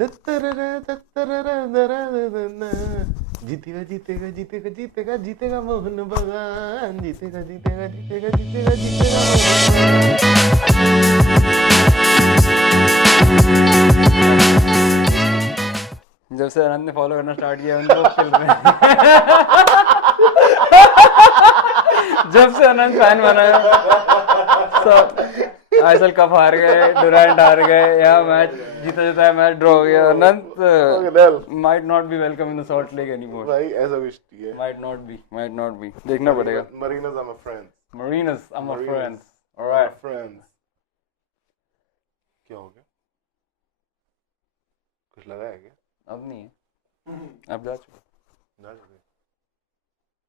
जीतेगा जीतेगा जीतेगा जीतेगा जीतेगा मोहन बगान, जीतेगा जीतेगा जीतेगा जीतेगा जीतेगा जब से आनंद ने फॉलो करना स्टार्ट किया उनको चिल रहे हैं। जब से आनंद फैन बना है सब आईएसएल कप हार गए, डुरैंड हार गए, यहाँ मैच जीता जीता है, मैच ड्रॉ हो गया। Anant might not be welcome in the Salt Lake anymore. भाई ऐसा कुछ नहीं है, माइट नॉट बी देखना पड़ेगा। Marinas are my friends. Marinas are my Marinas friends. are Alright. my friends. क्या हो गया? कुछ लगा है क्या? अब नहीं है, अब जा चुका। जा चुके।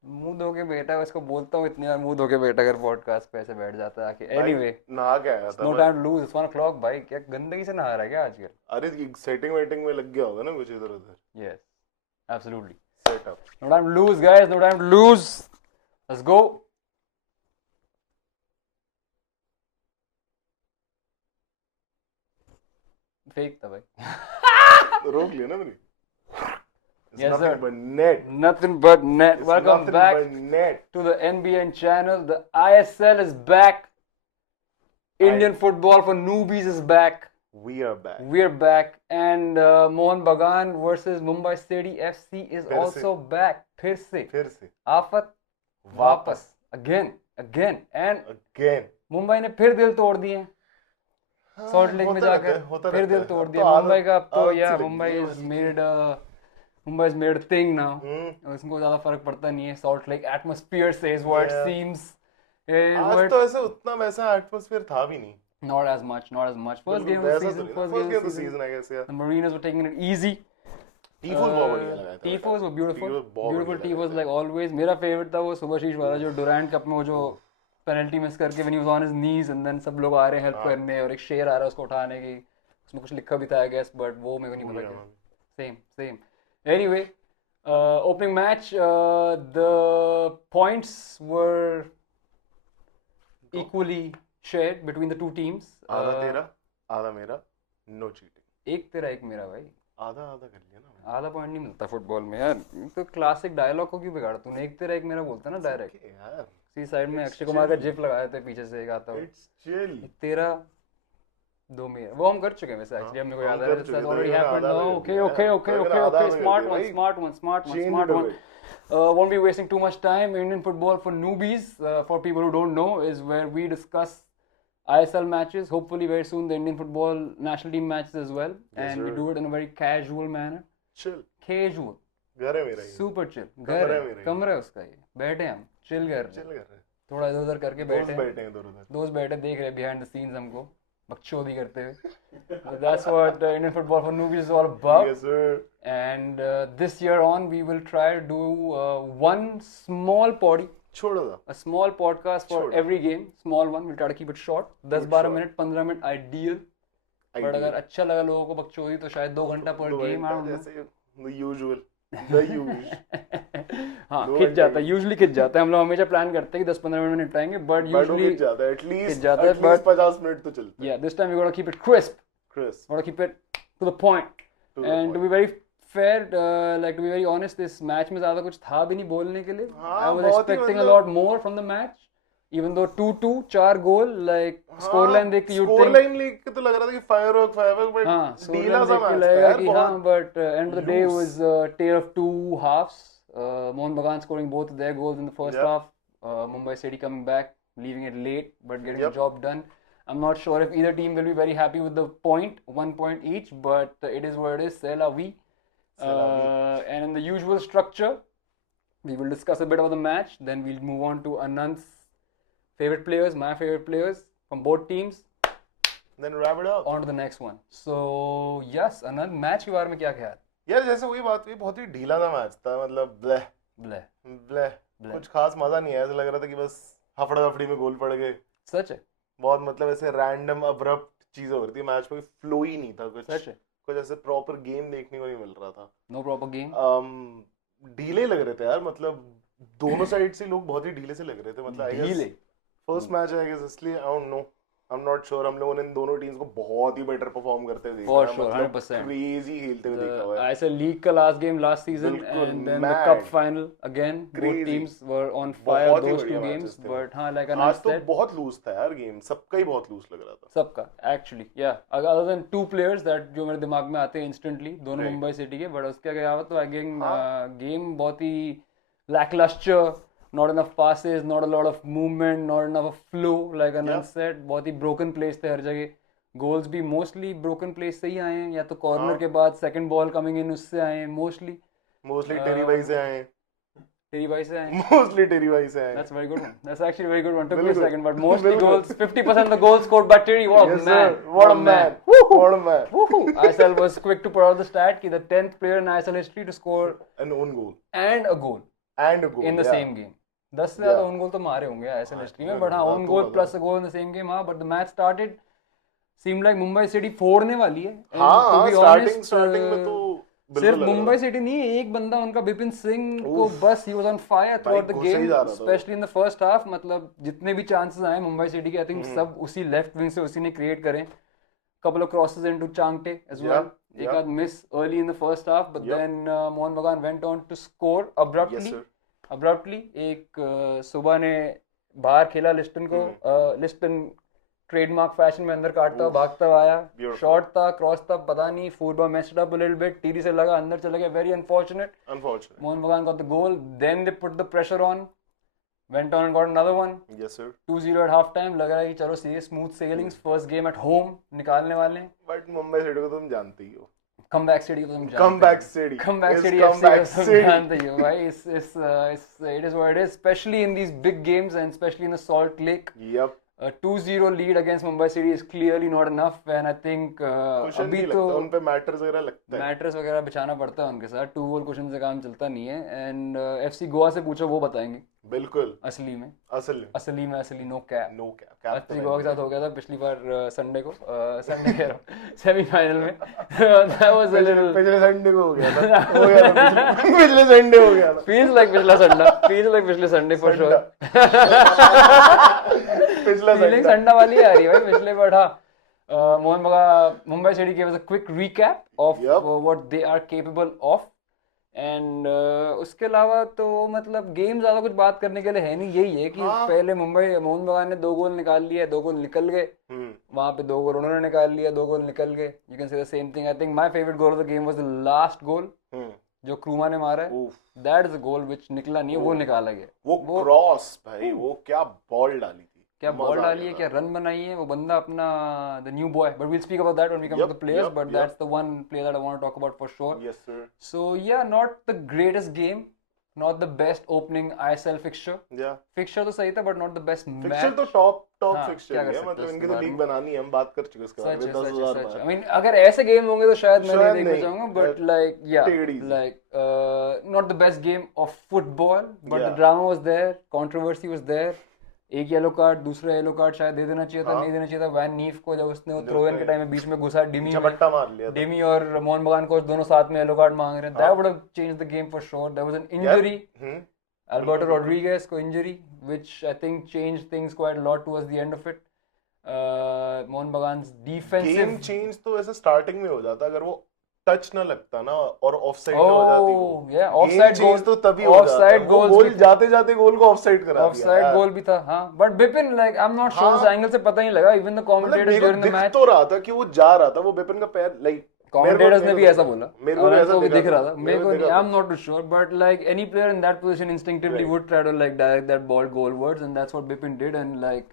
मुंह धो के बेटा, इसको बोलता हूँ इतनी बार मुंह धो के बेटा अगर पॉडकास्ट पे ऐसे बैठ जाता है आके। एनीवे, नहा के आया था नो मैं। Time to loose, it's 1 o'clock भाई। क्या गंदगी से नहा रहा है क्या आजकल? अरे सेटिंग वेटिंग में लग गया होगा ना कुछ इधर उधर। Yes, absolutely. Setup. No time to lose guys, no time to lose, let's go. Fake था भाई। रोक लिया ना मैंने। It's Yes, nothing sir. but net. Nothing but net. It's Welcome nothing back but net. to the NBN channel. The ISL is back. Indian football for newbies is back. We are back. We're back. And Mohan Bagan versus Mumbai City FC is फिर also back. फिर से आफत वापस again and Again. Mumbai ने फिर दिल तोड़ दिए सॉल्ट लेक में जाकर, फिर दिल तोड़ दिया मुंबई का। अब तो या Mumbai is made thing now, उसको ज्यादा फर्क पड़ता नहीं है। Salt lake atmosphere says what it seems. आज तो ऐसे उतना वैसा एटमॉस्फेयर था भी नहीं। Not as much. First game of the season. I guess, yeah. The Marinas were taking it easy. Tifos बहुत बढ़िया लगा था। Tifos were beautiful. Beautiful बढ़िया Tifos लगा like always. मेरा favorite था वो सुभाशीष वाला जो डुरैंड कप में वो जो पेनल्टी मिस करके when he was on his knees and then सब लोग आ रहे हैं हेल्प करने और एक शेर आ रहा है उसको उठाने की, उसमें कुछ लिखा भी था I guess, but वो मेरे को नहीं पता क्या। Same. Anyway, opening match, the points were equally shared between the two teams. आधा तेरा, आधा मेरा, no cheating. एक तेरा एक मेरा भाई। आधा कर लिया ना। आधा पॉइंट नहीं मिलता फुटबॉल में यार, तो क्लासिक डायलॉग को क्यों बिगाड़ा तूने? एक तेरा एक मेरा बोलता ना डायरेक्ट। यार सी साइड में अक्षय कुमार का जिफ लगाया था पीछे से एक आता हुआ। It's chill. एक तेरा दो मेरा, वो हम कर चुके हैं वैसे एक्चुअली, हमने को याद आ रहा है already happened. Okay smart one won't be wasting too much time. Indian football for newbies, for people who don't know, is where we discuss ISL matches. Hopefully very soon the Indian football national team matches as well, and we do it in a very casual manner. Chill. Casual. घर है मेरा ये। Super chill. कमरा है मेरा। कमरा है उसका ये। बैठे हम chill कर रहे Chill हैं। कर रहे हैं। थोड़ा इधर उधर करके बैठे दोस्त बैठे हैं इधर उधर। दोस्त बैठे देख रहे behind the scenes हमको बकचोदी करते हुए। So that's what Indian football for newbies is all about. Yes sir. And this year on we will try to do one small छोड़ो दा। a small podcast for Sure. every game, small one. We'll try to keep it short. 10-12 minute, 15 minute ideal. But अगर अच्छा लगा लोगों को बकचोदी तो शायद 2 घंटा per game, I don't know. जैसे the usual. The usual. हाँ खिंच जाता है, usually खिंच जाता है। हम लोग हमेशा प्लान करते हैं कि 10-15 मिनट निपटाएंगे, but usually खिंच जाता है, at least जाता है, 50 मिनट तो चलता है। yeah, this time we gotta keep it crisp. Chris. Gotta keep it to the point. And to be very fair, like to be very honest, this match में ज़्यादा कुछ था भी नहीं बोलने के लिए. I was expecting a lot more from the match. Even though 2-2, 4 goal, like scoreline देख के you'd think. Scoreline देख के तो लग रहा था कि firework, but हाँ, ढीला scoreline सा देख के match था लगेगा यार, कि हाँ, but end of the day was a tale of two halves. Mohan Bagan scoring both of their goals in the first half. Mumbai City coming back, leaving it late, but getting the job done. I'm not sure if either team will be very happy with the point, 1 point each, but it is what it is. C'est la vie. And in the usual structure, we will discuss a bit about the match. Then we'll move on to Anand's favorite players, my favorite players from both teams. Then wrap it up. On to the next one. So yes, Anand, match के बारे में क्या ख्याल? यार जैसे वही बात हुई, बहुत ही ढीला सा मैच था, मतलब ब्लेह कुछ खास मजा नहीं आया। ऐसा लग रहा था कि बस हफड़ा दफड़ी में गोल पड़ गए। सच है, बहुत मतलब ऐसे रैंडम अब्रप्ट चीजें हो रही थी, मैच में फ्लो ही नहीं था कुछ। सच है, कुछ ऐसे प्रॉपर गेम देखने को नहीं मिल रहा था। No proper game. ढीले लग रहे थे यार, मतलब दोनों साइड से लोग बहुत ही ढीले से लग रहे थे। मतलब आई गेस फर्स्ट मैच है, आई गेस, इसलिए I don't know. I'm not sure, हम लोगों ने इन दोनों टीम्स को बहुत ही बेटर परफॉर्म करते हुए देखा For है, sure, मतलब 100%. क्रेजी खेलते हुए देखा हुआ है. ऐसे लीग का लास्ट गेम लास्ट सीजन बिल्कुल, and then the mad. Cup final again both Crazy. Teams were on fire बहुत ही दोस बढ़िया टू गेम्स मैचेस थे. बट हाँ लाइक आज अनंत तो सेड बहुत लूज था यार गेम, सबका ही बहुत लूज लग रहा था. सबका एक्चुअली या other than two players that जो मेरे दिमाग में आते हैं इंस्टेंटली दोनों Right. मुंबई सिटी के बट उसके अलावा तो अगेन हाँ. गेम बहुत ही lackluster, not enough passes, not a lot of movement, not enough of flow like Anand said. बहुत ही broken plays थे हर जगह. गोल्स भी मोस्टली ब्रोकन प्लेस से ही आए हैं या तो कॉर्नर हाँ. के बाद सेकंड बॉल कमिंग इन उससे आए हैं मोस्टली टेरी भाई से आए हैं. तेरी भाई से आए मोस्टली टेरी भाई से आए हैं. That's very good one. That's actually a very good one. Took me a बिल्कुल. second, but mostly बिल्कुल. goals. 50% of the goals scored by Terry. What a Yes, man! sir. What a man! What a man! Woohoo! ISL was quick to put out the stat कि the 10th player in ISL history to score An own goal. and a goal And a goal. in the yeah. same game. 10 से ज्यादा Yeah. Own goal तो मारे होंगे ISL history में हाँ, but हाँ हाँ, ओन तो गोल मतलब. Plus a goal in the same game हाँ but the match started seem like Mumbai city फोड़ने वाली है And हाँ to हाँ be स्टार्टिंग honest, स्टार्टिंग में तो बिल्कुल सिर्फ लग रहा मुंबई था. सिटी नहीं एक बंदा उनका बिपिन सिंह को उफ. बस he was on fire through out the घुसे ही गेम जा रहा था वो. Specially in the first half मतलब जितने भी चांसेस आए मुंबई सिटी के आई थिंक सब उसी लेफ्ट विंग से उसी ने क्रिएट करे couple of crosses into Changte as well. Yeah, एक yeah. आध miss early in the first half, but Yep. then Mohan Bagan went on to score abruptly. Yes, sir. Abruptly, एक सुबह ने बाहर खेला लिस्टन को, लिस्टन ट्रेडमार्क फैशन में अंदर काटता Oof. भागता हुआ आया, Beautiful. शॉट था, क्रॉस था, पता नहीं, football matched up a little bit, teary से लगा, अंदर चला गया, very unfortunate. Unfortunate. Mohan Bagan got the goal, then they put the pressure on, went on and got another one. Yes, sir. 2-0 at half time लग रहा है कि चलो serious smooth ceilings first game at home निकालने वाले हैं But Mumbai city को तुम जानते ही हो. कम बैक सिटी तो तुम जानते Come back city. Come back It's city come back तुम city. जानते ही हो भाई it is what it is especially in these big games and especially in the Salt Lake Yep. a 2-0 lead against Mumbai City is clearly not enough and I think question अभी नहीं तो लगता उन पे matters वगैरह लगता है. Mattress वगैरह बिछाना पड़ता है उनके साथ 2 गोल क्वेश्चन से काम चलता नहीं है एंड FC गोवा से पूछो वो बताएंगे बिल्कुल. असली में असली no cap no cap FC Goa के साथ हो गया था पिछली बार संडे को संडे कह रहा हूँ सेमीफाइनल में that was a little पिछले संडे को हो गया था. हो गया था पिछले संडे हो गया था. feels like पिछले संडे for sure पिछला फीलिंग संडे. संडा वाली आ रही है भाई पिछले बार हाँ मोहन बगा Mumbai city gave us a quick recap of Yep. what they are capable of and उसके अलावा तो मतलब गेम ज्यादा कुछ बात करने के लिए है नहीं यही है कि हाँ. पहले मुंबई मोहन बगान ने 2 गोल निकाल लिए 2 गोल निकल गए वहां पे 2 गोल उन्होंने निकाल लिया 2 गोल निकल गए you can say the same thing I think my favourite goal of the game was the last गोल जो क्रूमा ने मारा है उफ. That is a goal which निकला नहीं है वो निकाला गया वो क्रॉस भाई वो क्या बॉल डाली थी. क्या बॉल मजा आ डाली है गया क्या रन बनाई है वो बंदा अपना the new boy but we'll speak about that when we come to Yep, the players yep, but yep. that's the one player that I want to talk about for sure था. Yes sir. so yeah not the greatest game not the best opening ISL fixture Yeah. Fixture तो सही था but not the best fixture तो top हाँ, fixture क्या कर है सकते मतलब हैं इनकी उसके तो बारे लीग में? बनानी है हम बात कर चुके इसके बारे में 10,000 बार. आई मीन अगर ऐसे गेम होंगे तो शायद मैं नहीं शायद देखना नहीं, चाहूंगा बट but लाइक या take it easy. Like not the best game of football but the Yeah. Drama was there controversy was there एक येलो कार्ड दूसरा येलो कार्ड शायद दे देना चाहिए था हाँ. नहीं देना चाहिए था वैन नीफ को जब उसने वो थ्रो इन के उसने टाइम में बीच में घुसा डिमी में झपट्टा मार लिया था. डिमी और मोहन बगान कोच दोनों साथ में येलो कार्ड मांग रहे हैं that would have changed the game for sure there was an injury hmm. Alberto Rodriguez को injury, which I think changed things quite a lot towards the end of it. Mohan Bagan's defensive. Game change तो ऐसे starting में हो जाता अगर वो touch ना लगता ना और ऑफसाइड ना हो जाती वो. yeah, Game offside change goal. तो तभी हो जाता Offside वो goals गोल भी- जाते जाते गोल को ऑफसाइड करा दिया Offside यार. goal भी था, हाँ. But Bipin, like, I'm not sure हाँ. उस angle से पता नहीं लगा. Even the मतलब commentators मेरे को during the दिख match. तो रहा था कि वो जा रहा था वो बिपिन का पैर लाइक Commentators ने भी ऐसा बोला. मेरे को और ऐसा ऐसा भी दिख दिखा रहा था. मेरे को दिखा नहीं, था. I'm not too sure. But like any player in that position instinctively Right. would try to like direct that ball goalwards, and that's what Bipin did. And like.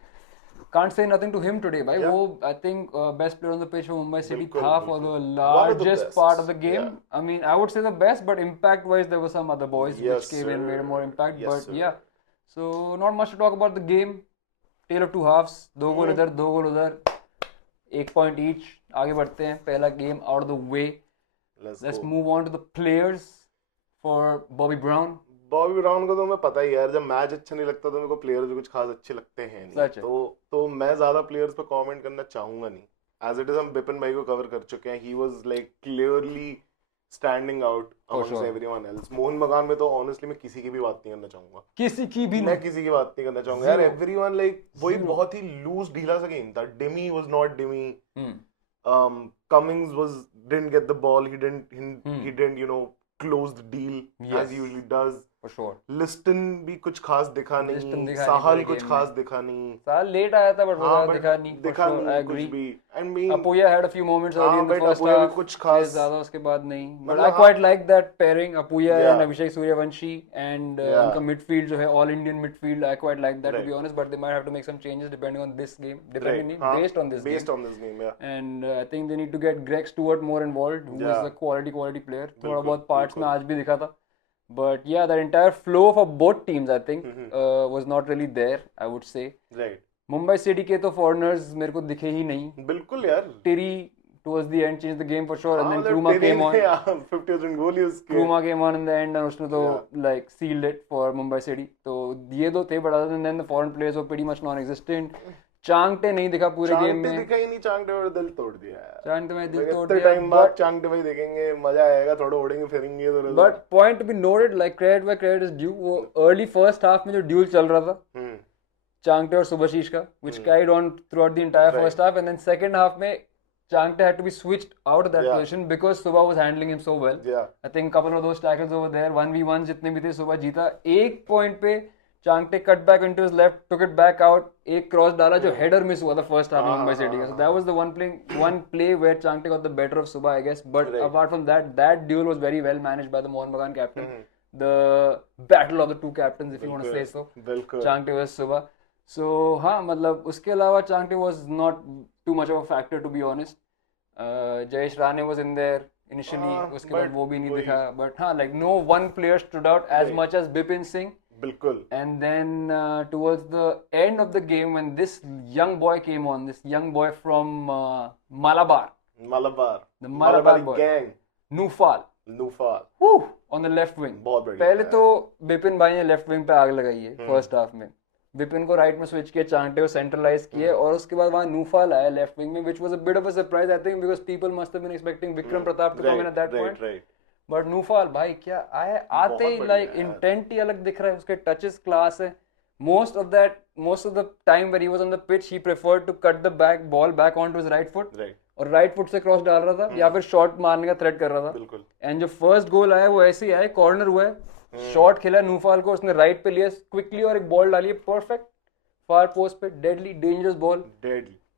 Can't say nothing to him today, भाई. Yeah. वो I think best player on the pitch for Mumbai City बिल्कुल, था for बिल्कुल. the One of the largest best. part of the game. Yeah. I mean, I would say the best, but impact-wise, there were some other boys Yes, which came in sir. made more impact. Yes, but sir. yeah, so not much to talk about the game. Tale of two halves. 2 गोल इधर, 2 गोल उधर. 1 point each. आगे बढ़ते हैं. पहला game out of the way. Let's move on to the players for Bobby Brown. Bobby brown को तो मैं पता ही है यार जब मैच अच्छा नहीं लगता तो मेरे को प्लेयर्स भी कुछ खास अच्छे लगते हैं नहीं. सच है. तो मैं ज्यादा प्लेयर्स पे कमेंट करना चाहूंगा नहीं. एज इट इज हम बिपिन भाई को कवर कर चुके हैं. He was like clearly standing out amongst sure. everyone else. Mohan बगान में तो honestly मैं किसी की भी बात नहीं करना चाहूंगा. किसी की भी मैं किसी की बात नहीं करना चाहूंगा यार. Everyone like वही बहुत ही loose ढीला सा game था. Demi was not Demi. Cummings didn't get the ball. He didn't close the deal as he usually does. For sure. Liston भी कुछ खास दिखा नहीं. साहल कुछ खास दिखा नहीं. साहल लेट आया था but दिखा नहीं कुछ भी. And me Apuya had a few moments early in the first half. कुछ खास ज़्यादा उसके बाद नहीं. But I quite like that pairing Apuya and Abhishek Suryavanshi and उनका midfield जो है all Indian midfield. I quite like that to be honest. But they might have to make some changes depending on this game. Based on this game. Yeah. And I think they need to get Greg Stewart more involved, who is a quality player. थोड़ा बहुत parts में आज भी दिखा था. But yeah, that entire flow for both teams, I think, was not really there, I would say. Right. Mumbai City के तो foreigners मेरे को दिखे ही नहीं. बिल्कुल यार. Terry towards the end changed the game for sure, and then Kruma came on. 50th goal उसके. Kruma came on in the end and उसने तो like sealed it for Mumbai City. तो ये दो थे, but other than that, the foreign players were pretty much non-existent. Chhangte नहीं दिखा पूरे गेम में. दिखा ही नहीं. चांगटे और दिल तोड़ दिया यार. चांगटे में दिल तोड़ दिया. टाइम बाद चांगटे भाई देखेंगे, मजा आएगा. थोड़ा उड़ेंगे फिरेंगे तो. But point to be noted, like credit where credit is due, वो early first half में जो duel चल रहा था, चांगटे और सुभाशीष का, which carried on throughout the entire first half, and then second half में Chhangte had to be switched out of that position because Subha was handling him so well. I think couple of those tackles over there, 1v1 जितने भी थे, Subha जीता. एक point पे Chhangte cut back into his left, took it back out, एक cross डाला जो header miss हुआ था first half में Mumbai City का. So that was the one play where Changte got the better of Subha, I guess. But apart from that duel was very well managed by the Mohan Bagan captain. The battle of the two captains, if you want to say so. Changte versus Subha. So हाँ, मतलब उसके अलावा Changte was not too much of a factor, to be honest. Jayesh Rane was in there initially, उसके बाद वो भी नहीं दिखा. But हाँ, like no one player stood out as much as Bipin Singh. बिल्कुल. And then towards the end of the game, when this young boy came on, this young boy from Malabar, the Malabar boy, gang, Nufal, woo, on the left wing. बहुत बढ़िया. पहले तो बिपिन भाई ने left wing पे आग लगाई है फर्स्ट हाफ में. बिपिन को राइट में स्विच किया, चांटे को सेंट्रलाइज किया, और उसके बाद वहां नूफाल आया लेफ्ट विंग में, which was a bit of a surprise I think because people must have been expecting Vikram Pratap to come in at that point. But Noufal भाई क्या आते ही लाइक इंटेंट ही अलग दिख रहा है. उसके टचेस क्लास है. most of the time when he was on the pitch he preferred to cut the ball back onto his right foot, और राइट फुट से क्रॉस डाल रहा था या फिर शॉट मारने का थ्रेट कर रहा था. एंड जो फर्स्ट गोल आया वो ऐसे ही आया, कॉर्नर हुआ है, शॉट खेला नूफाल को, उसने राइट पे लिया क्विकली और एक बॉल डाली परफेक्ट फार पोस्ट पे. Deadly dangerous ball.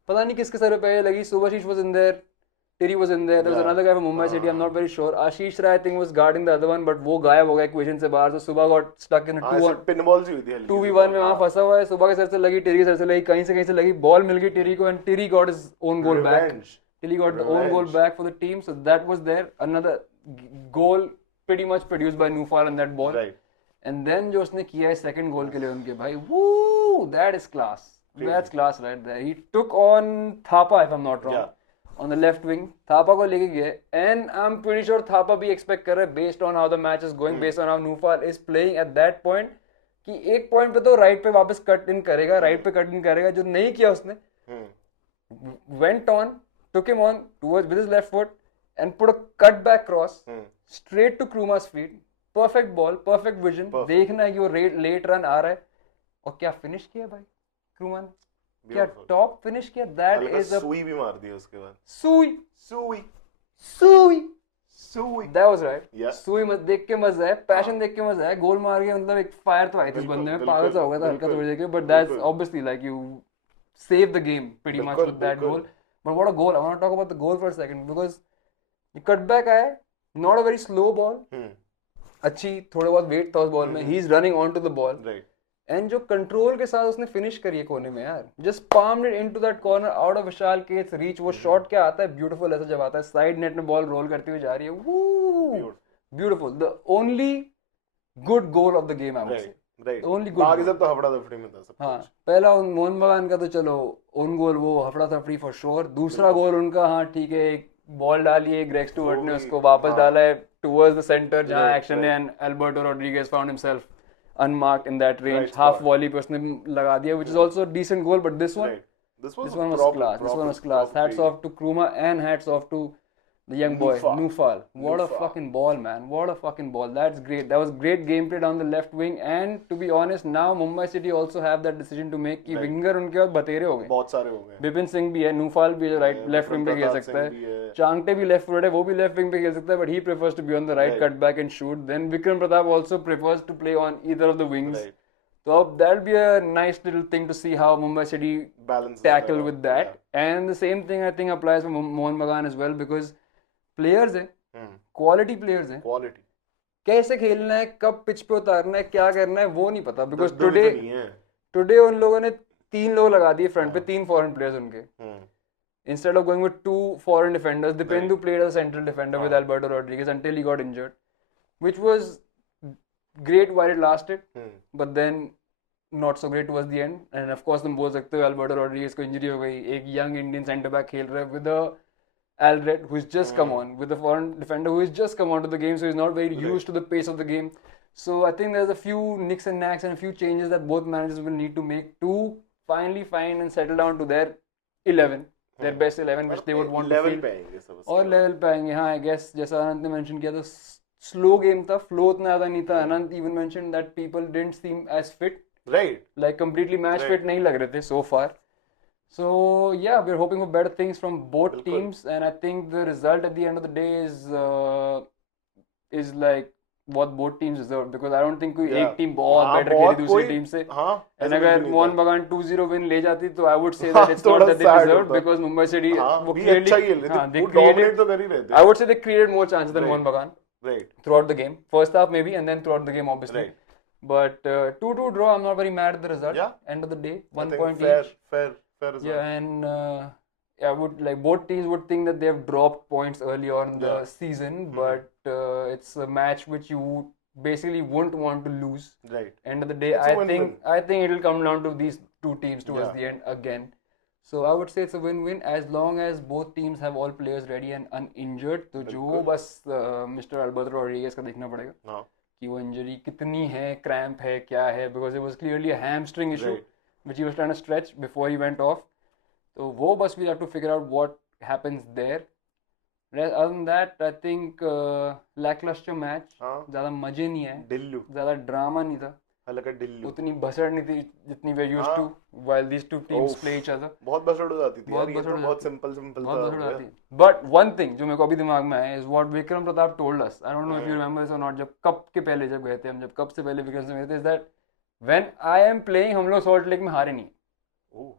पता नहीं किसके सर पे लगी. Subhashish was in their, Terry was in there. There was another guy from Mumbai City. I'm not very sure. Ashish Rai, I think, was guarding the other one, but वो गायब हो गया equation से बाहर. So Subha got stuck in a 2v1 में वहाँ फंसा हुआ है. सुबह के सर से लगी, Terry के सर से लगी, कहीं से लगी, बॉल मिल गई Terry को, and Terry got his own goal back. Terry got the own goal back for the team. So that was there. Another goal pretty much produced by Nufal on that ball. And then जो उसने किया है second goal के लिए उनके भाई, woo, that is class. That's class right there. He took on Thapa, if I'm not wrong. On the left wing, Thapa को लेके गए, and I'm pretty sure Thapa भी expect कर रहा है based on how the match is going, based on how Nufal is playing at that point, कि एक point पे तो right पे वापस cut in करेगा, जो नहीं किया उसने. Went on, took him on towards with his left foot and put a cut back cross straight to Kruma's feet. Perfect ball, perfect vision. देखना है कि वो late run आ रहा है, और क्या finish किया भाई Kruma ने. क्या टॉप फिनिश किया. दैट इज अ सुई भी मार दी उसके बाद. सुई दैट वाज राइट. सुई मत देख के मजा है, पैशन देख के मजा है. गोल मार के मतलब एक फायर तो आई थी इस बंदे में, पागल सा हो गया था हल्का थोड़ी देर के. But that's obviously like you save the game pretty much with that goal. But what a goal. I want to talk about the goal for a second because ये कट बैक आया, not a very slow ball, अच्छी थोड़े बहुत weight था उस ball में. He is running onto the ball, and जो control के साथ उसने फिनिश करी है कोने में यार. Just पाम्ड it into that corner out of Vishal case reach. वो शॉट क्या आता है ब्यूटीफुल ऐसा जब आता है, साइड नेट में बॉल रोल करती हुई जा रही है. Beautiful. The only good goal of the game I would say. Only good. बाकी सब तो हफड़ा दफड़ी में था सब. हाँ, पहला मोहन बगान का तो चलो ओन गोल, वो हफड़ा दफड़ी फॉर श्योर. दूसरा गोल उनका, हाँ ठीक है, एक बॉल डाली है ग्रेग स्टुअर्ट ने, उसको वापस डाला है टुवर्ड्स द सेंटर जहां एक्शन है, and Alberto Rodriguez found himself unmarked in that range. Half volley पे उसने लगा दिया, which is also a decent goal. But this one was class. Hats off to Kruma and hats off to The young boy, Nufal. Nufal. What a Nufal. fucking ball, man. What a fucking ball. That's great. That was great gameplay down the left wing. And to be honest, now Mumbai City also have that decision to make कि Right. winger उनके बाद बतेरे हो गए. बहुत सारे हो गए. बिपिन सिंह भी है, नूफाल भी है, राइट Yeah, लेफ्ट विंग पे खेल विक्रम सकता प्रताप सिंह भी है. है. चांगटे भी लेफ्ट फुट है, वो भी लेफ्ट विंग पे खेल सकता है, but he prefers to be on the right Right. Cut back and shoot. Then Vikram Pratap also prefers to play on either of the wings. Right. So that'll be a nice little thing to see how Mumbai City Balance tackle that with out. that. Yeah. And the same thing I think applies for Mohan Bagan as well, because players है, Hmm. Quality players हैं. Quality. कैसे खेलना है, कब pitch पे उतारना है, क्या करना है, वो नहीं पता. बिकॉज दबदबे टुडे तो नहीं है. टुडे उन लोगों ने 3 लोग लगा दिए फ्रंट पे, 3 फॉरेन प्लेयर्स उनके. Hmm. Instead of going with 2 foreign defenders, Dipendu Right. played as a central defender with हाँ. Alberto Rodriguez until he got injured, which was great while it lasted, Hmm. but then not so great towards the end. And of course तुम बोल सकते हो Alberto Rodriguez को injury हो गई, एक young Indian centre back खेल रहा है with a Alred who's just come on, with a foreign defender who has just come onto the game, so he's not very used to the pace of the game. So I think there's a few nicks and knacks and a few changes that both managers will need to make to finally find and settle down to their 11, their best 11 which they would want to level field. पे आएंगे सब. और level पे आएंगे. हाँ, I guess जैसा अनंत ने mention किया, तो स्लो गेम था, फ्लो उतना ज्यादा नहीं था. Anant even mention that people didn't seem as fit, Right. like completely match fit नहीं लग रहे थे so far. So yeah, we're hoping for better things from both बिल्कुल. teams, and I think the result at the end of the day is like what both teams deserve, because I don't think कोई Yeah. एक team बहुत हाँ, better बहुत खेली दूसरी कोई- team से. हाँ, And ऐसा अगर बिल्कुल नहीं मोहन था. बगान 2-0 win ले जाती, तो I would say हाँ, that it's not थोड़ा that they sad deserved, होता. because Mumbai City हाँ, वो भी clearly, अच्छा खेल रहे हाँ, थे. they वो dominate created, तो कर ही रहे थे. I would say they created more chances than Right. Mohan Bagan Right. throughout the game. First half maybe, and then throughout the game obviously. Right. But 2-2 draw, I'm not very mad at the result. Yeah. End of the day, I 1 think point fair, each. fair result. Yeah, and I would like both teams would think that they have dropped points early on in the Yeah. season, but it's a match which you basically wouldn't want to lose. Right. End of the day, It's a I win-win. think it'll come down to these two teams towards Yeah. the end again. So I would say it's a win-win as long as both teams have all players ready and uninjured. तो जो बिल्कुल. बस Mr. Alberto Rodriguez का देखना पड़ेगा हाँ. कि वो इंजरी कितनी है, क्रैम्प है, क्या है, because it was clearly a hamstring issue Right. which he was trying to stretch before he went off. So वो बस we have to figure out what happens there. Other than that, I think lackluster match. हाँ. ज़्यादा मजे नहीं है, डिल्लू. ज़्यादा drama नहीं था, हल्का डिल्लू. उतनी भसड़ नहीं थी जितनी we're used to while these two teams Oof. play each other. बहुत बसड़ हो जाती थी बहुत यार. ये बसड़ तो हो बहुत जाती. सिंपल बहुत था. बसड़ आती. But one thing जो मेरे को अभी दिमाग में आया is what Vikram Pratap told us. I don't know if you remember this or not. जब कप के पहले जब गए थे हम, जब कप से पहले विक्रम से गए थे, is that when I am playing हम लोग सॉल्ट लेक में हारे नहीं. ओह.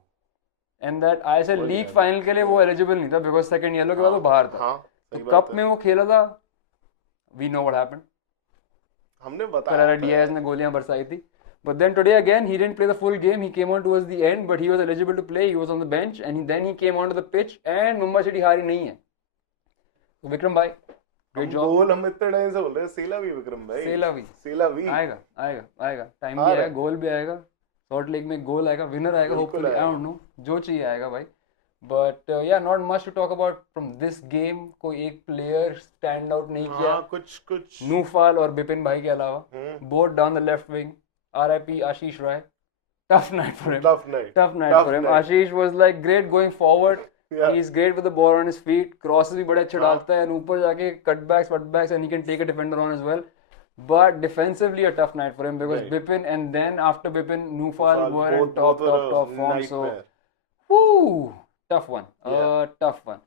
And that ISL वही लीग है. फाइनल के लिए वो एलिजिबल नहीं था बिकॉज सेकंड येलो के बाद वो बाहर था. हाँ. तो सही कप बात में है. वो खेला था. We know what happened. हमने Pereira बताया. Diaz ने गोलियां बरसाई थी. But then today again he didn't play the full game. He came on towards the end, but he was eligible to play. He was on the bench, and then he came onto the pitch. And Mumbai City हारी नहीं है. तो विक्रम भाई, great job. गोल हम इतने time से बोल रहे हैं. सेला भी विक्रम भाई. सेला भी आएगा. आएगा टाइम आ भी रहा आएगा, है. गोल भी आएगा, सॉल्ट लेक में गोल आएगा, विनर आएगा बिल्कुल होपफुली. आई आएगा. डोंट नो, जो चाहिए आएगा भाई. बट या not much to talk about from this game. कोई एक प्लेयर स्टैंड आउट नहीं किया हाँ, कुछ. नूफाल और बिपिन भाई के अलावा. Hmm. Both down the left wing. RIP Ashish Rai. Tough night for him. Tough night. Tough night Tough for him. night. Ashish was like great going forward. Yeah. He's great with the ball on his feet. Crosses भी बड़े अच्छे हाँ. डालता है, and ऊपर जाके cutbacks, wutbacks, and he can take a defender on as well. But defensively a tough night for him because Right. Bipin and then after Bipin, Nufal Nufal, were in both top were form. So, nightmare. whoo, tough one. Yeah. Tough one.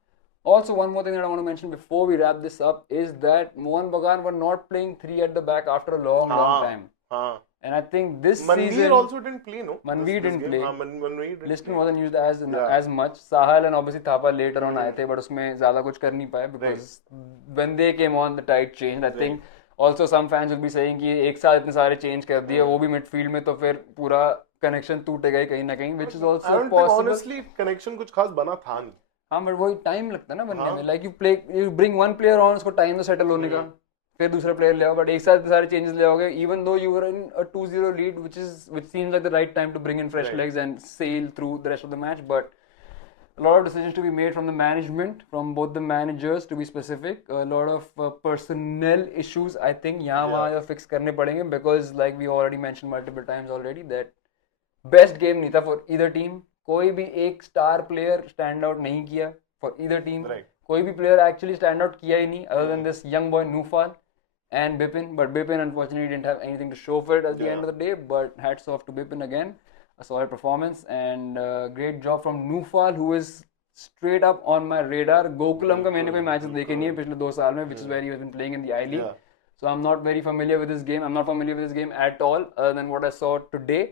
Also, one more thing that I want to mention before we wrap this up is that Mohan Bagan were not playing 3 at the back after a long हाँ. time. हाँ. And I think this Manveer season, also didn't play, no? Manveer This didn't game. play. हाँ, Manveer didn't Liston play. wasn't used as Yeah. as much. Sahal and obviously Thapa later on आए थे, but उसमें ज़्यादा कुछ कर नहीं पाए because when they came on, the tide changed. I think also some fans will be saying कि एक साथ इतने सारे change कर दिए, वो भी midfield में, तो फिर पूरा connection टूटेगा ही कहीं ना कहीं, which is I also don't think possible. honestly connection कुछ खास बना था नहीं. हाँ, but वही time लगता है ना बनने हाँ. में. Like you bring one player on, उसको time तो settle होने का, फिर दूसरा प्लेयर ले आओ, बट एक साथ इतने सारे चेंजेस ले आओगे, even though you were in a 2-0 lead, which seems like the right time to bring in fresh Right. legs and sail through the rest of the match. But a lot of decisions to be made from the management, from both the managers to be specific. A lot of personnel issues, I think, यहाँ वहाँ fix करने पड़ेंगे because like we already mentioned multiple times already that best game नहीं था for either team. कोई भी एक star player stand out नहीं किया for either team. Right. कोई भी player actually stand out किया ही नहीं other than this young boy Nufal and Bipin, but Bipin unfortunately didn't have anything to show for it at the end of the day. But hats off to Bipin again, a solid performance and great job from Nufal, who is straight up on my radar. Gokulam का मैंने कोई matches देखे नहीं है पिछले 2 साल में, which is where he has been playing in the I League. So I'm not very familiar with this game. I'm not familiar with this game at all, other than what I saw today.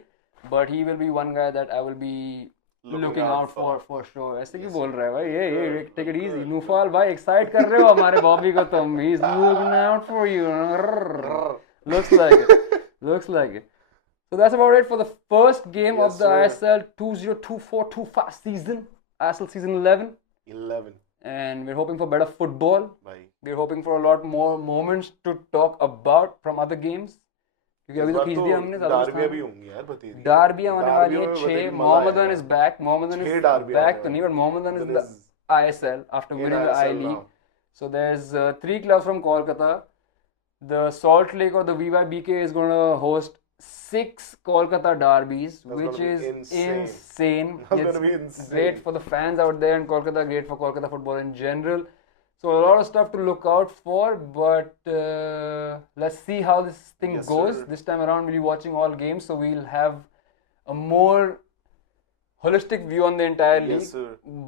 But he will be one guy that I will be looking out for sure. ऐसे क्यों बोल रहा है भाई? ये take it easy. Nufal भाई excite कर रहे हो हमारे बॉबी को तुम. He's looking out for you. Looks like it. Looks like it. So that's about it for the first game of the ISL 2024-25 season. ISL season 11. 11. And we're hoping for better football. भाई. We're hoping for a lot more moments to talk about from other games. क्योंकि अभी तो खींच दिया हमने डार्बिया भी होंगी यार बतेरी. डार्बिया होने वाली है 6. Mohammedan is back. Mohammedan is back तो नहीं, but Mohammedan is the ISL after winning the I League. So there's 3 clubs from Kolkata. The Salt Lake or the VYBK is going to host 6 Kolkata derbies, which is insane. It's great for the fans out there in Kolkata, great for Kolkata football in general. So a lot of stuff to look out for, but let's see how this thing goes. Sir. This time around we'll be watching all games, so we'll have a more holistic view on the entire league.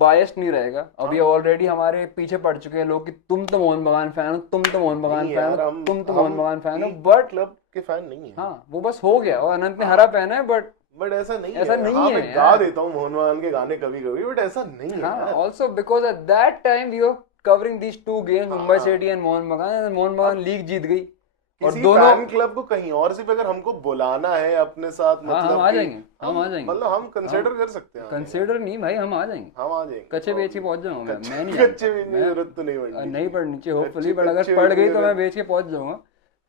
Biased नहीं रहेगा. अभी already हमारे पीछे पड़ चुके हैं लोग कि तुम तो मोहन बगान फैन हो, तुम तो मोहन बगान फैन हो, तुम तो मोहन बगान फैन हो, but क्लब के फैन नहीं है. हाँ, वो बस हो गया और अनंत ने हरा पहना है, but ऐसा नहीं ऐसा नहीं है. मैं गा देता हूँ मोहन बगान के गाने कभी-कभी, but ऐसा नहीं है. हाँ, also because at that time we were covering these 2 games, Mumbai City and Mohan बगान, and मोहन बगान लीग जीत गई. और दोनों फैन क्लब को कहीं और से अगर हमको बुलाना है अपने साथ, मतलब हम आ जाएंगे, मतलब हम कंसीडर कर सकते हैं. कंसीडर नहीं भाई, हम आ जाएंगे. कच्चे बेच के पहुंच जाऊंगा मैं नहीं. कच्चे बेचने की जरूरत तो नहीं पड़नी. नहीं पड़नी चाहिए होपफुली, बट अगर पड़ गई तो मैं बेच के पहुंच जाऊंगा.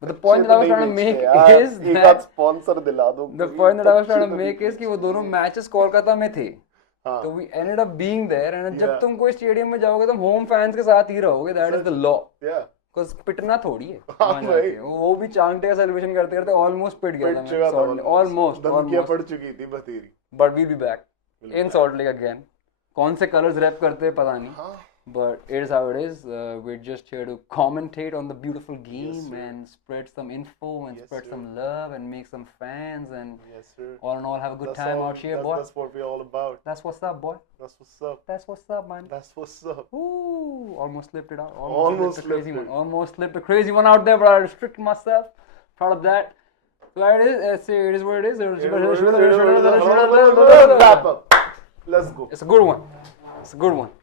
But the point that I was trying to make is that sponsor दिला दो. The point that I was trying to make is कि वो दोनों मैचेस कोलकाता में थे. तो we ended up being there, and जब तुम कोई स्टेडियम में जाओगे तुम होम फैंस के साथ ही रहोगे. That is the law. Because पिटना थोड़ी है. वो भी चांगटे का सेलिब्रेशन करते करते ऑलमोस्ट पिट गया था. ऑलमोस्ट धमकियां पड़ चुकी थी बतेरी. But we'll be back in Salt Lake again. कौन से कलर्स रैप करते हैं पता नहीं. But it is how it is. We're just here to commentate on the beautiful game and spread some info and spread some love and make some fans and all in all have a good time out here, boy. That's what we're all about. That's what's up, boy. That's what's up. That's what's up, man. That's what's up. Ooh, almost slipped it out. Almost slipped a crazy one. Almost slipped a crazy one out there, but I restricted myself. Proud of that. So it is. It is what it is. Wrap up. Let's go. It's a good one. It's a good one.